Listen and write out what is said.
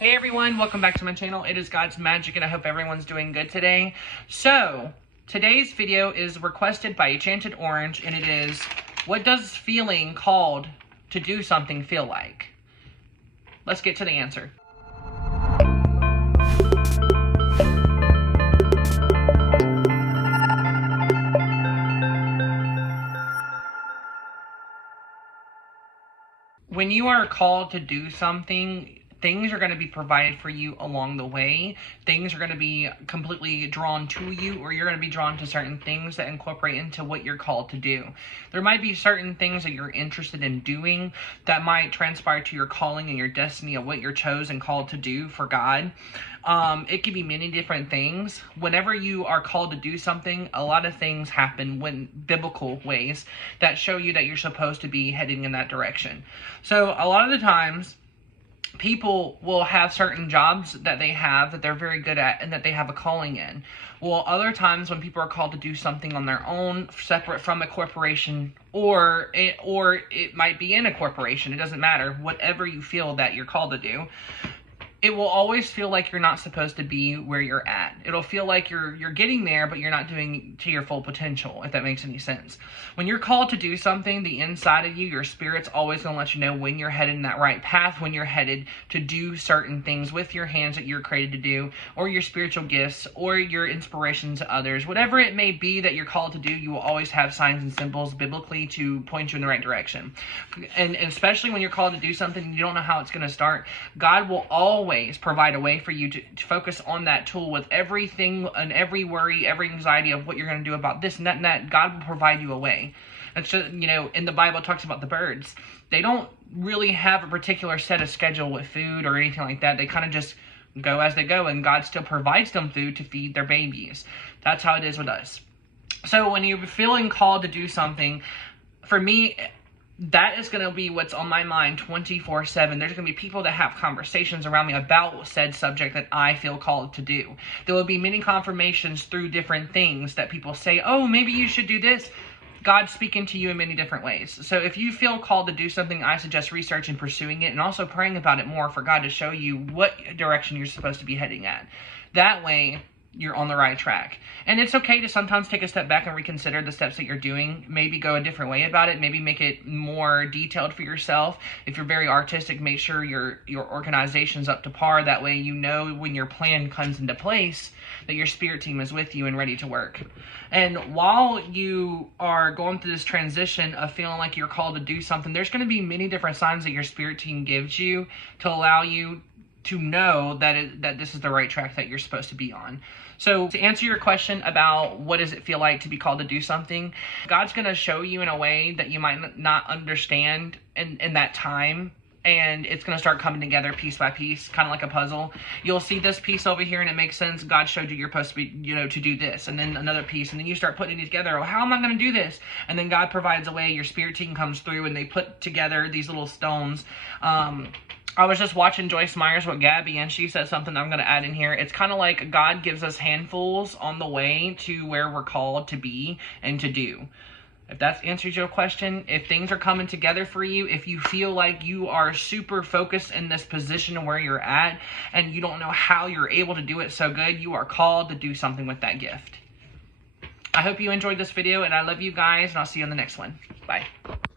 Hey everyone, welcome back to my channel. It is God's Magic and I hope everyone's doing good today. So, today's video is requested by Enchanted Orange and it is, what does feeling called to do something feel like? Let's get to the answer. When you are called to do something, things are going to be provided for you along the way. Things are going to be completely drawn to you, or you're going to be drawn to certain things that incorporate into what you're called to do. There might be certain things that you're interested in doing that might transpire to your calling and your destiny of what you're chosen and called to do for God. It could be many different things. Whenever you are called to do something, a lot of things happen when biblical ways that show you that you're supposed to be heading in that direction. So a lot of the times, people will have certain jobs that they have that they're very good at and that they have a calling in. Well, other times when people are called to do something on their own, separate from a corporation, or it might be in a corporation, it doesn't matter, whatever you feel that you're called to do, it will always feel like you're not supposed to be where you're at. It'll feel like you're getting there, but you're not doing to your full potential, if that makes any sense. When you're called to do something, the inside of you, your spirit's always going to let you know when you're headed in that right path, when you're headed to do certain things with your hands that you're created to do, or your spiritual gifts, or your inspiration to others. Whatever it may be that you're called to do, you will always have signs and symbols biblically to point you in the right direction. And especially when you're called to do something and you don't know how it's going to start, God will always provide a way for you to focus on that tool with everything and every worry, every anxiety of what you're going to do about this and that and that. God will provide you a way. And so, in the Bible it talks about the birds. They don't really have a particular set of schedule with food or anything like that. They kind of just go as they go, and God still provides them food to feed their babies. That's how it is with us. So when you're feeling called to do something, for me, that is going to be what's on my mind 24/7. There's going to be people that have conversations around me about said subject that I feel called to do. There will be many confirmations through different things that people say, oh, maybe you should do this. God's speaking to you in many different ways. So if you feel called to do something, I suggest researching, pursuing it, and also praying about it more for God to show you what direction you're supposed to be heading at. That way, you're on the right track. And it's okay to sometimes take a step back and reconsider the steps that you're doing. Maybe go a different way about it. Maybe make it more detailed for yourself. If you're very artistic, make sure your organization's up to par. That way you know when your plan comes into place that your spirit team is with you and ready to work. And while you are going through this transition of feeling like you're called to do something, there's going to be many different signs that your spirit team gives you to allow you to know that this is the right track that you're supposed to be on. So to answer your question about what does it feel like to be called to do something, God's going to show you in a way that you might not understand in that time. And it's going to start coming together piece by piece, kind of like a puzzle. You'll see this piece over here and it makes sense. God showed you you're supposed to be, to do this. And then another piece. And then you start putting it together. Oh, how am I going to do this? And then God provides a way. Your spirit team comes through and they put together these little stones. I was just watching Joyce Myers with Gabby, and she said something I'm going to add in here. It's kind of like God gives us handfuls on the way to where we're called to be and to do. If that answers your question, if things are coming together for you, if you feel like you are super focused in this position where you're at, and you don't know how you're able to do it so good, you are called to do something with that gift. I hope you enjoyed this video, and I love you guys, and I'll see you on the next one. Bye.